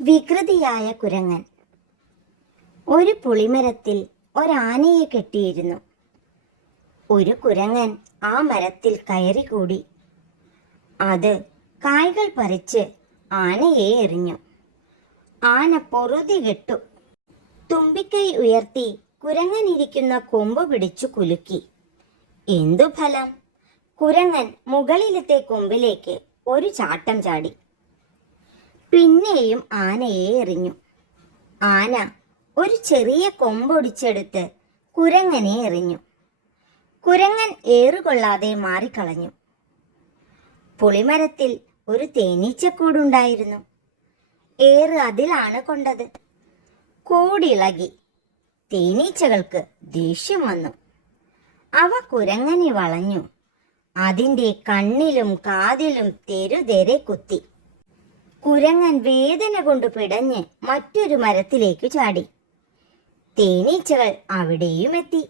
വികൃതിയായ കുരങ്ങൻ. ഒരു പുളിമരത്തിൽ ഒരാനയെ കെട്ടിയിരുന്നു. ഒരു കുരങ്ങൻ ആ മരത്തിൽ കയറിക്കൂടി. അത് കായ്കൾ പറിച്ച് ആനയെ എറിഞ്ഞു. ആന പൊറുതി കെട്ടു. തുമ്പിക്കൈ ഉയർത്തി കുരങ്ങൻ ഇരിക്കുന്ന കൊമ്പ് പിടിച്ചു കുലുക്കി. എന്തു ഫലം? കുരങ്ങൻ മുകളിലത്തെ കൊമ്പിലേക്ക് ഒരു ചാട്ടം ചാടി. പിന്നെയും ആനയെ എറിഞ്ഞു. ആന ഒരു ചെറിയ കൊമ്പൊടിച്ചെടുത്ത് കുരങ്ങനെ എറിഞ്ഞു. കുരങ്ങൻ ഏറുകൊള്ളാതെ മാറിക്കളഞ്ഞു. പുളിമരത്തിൽ ഒരു തേനീച്ചക്കൂടുണ്ടായിരുന്നു. ഏറ് അതിലാണ് കൊണ്ടത്. കൂടിളകി. തേനീച്ചകൾക്ക് ദേഷ്യം വന്നു. അവ കുരങ്ങനെ വളഞ്ഞു. അതിൻ്റെ കണ്ണിലും കാതിലും തെരുതെരെ കുത്തി. കുരങ്ങൻ വേദന കൊണ്ട് പിടഞ്ഞ് മറ്റൊരു മരത്തിലേക്ക് ചാടി. തേനീച്ചകൾ അവിടെയും എത്തി.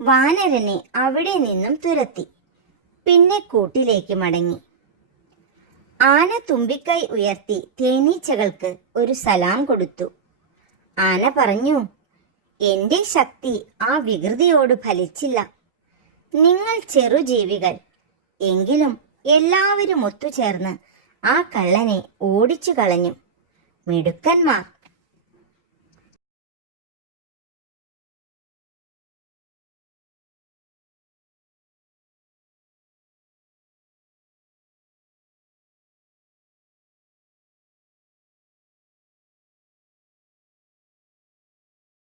വാനരനെ അവിടെ നിന്നും തുരത്തി. പിന്നെ കൂട്ടിലേക്ക് മടങ്ങി. ആന തുമ്പിക്കൈ ഉയർത്തി തേനീച്ചകൾക്ക് ഒരു സലാം കൊടുത്തു. ആന പറഞ്ഞു, എൻ്റെ ശക്തി ആ വികൃതിയോട് ഫലിച്ചില്ല. നിങ്ങൾ ചെറുജീവികൾ. എങ്കിലും എല്ലാവരും ഒത്തുചേർന്ന് ആ കള്ളനെ ഓടിച്ചു കളഞ്ഞു. മിടുക്കന്മാർ.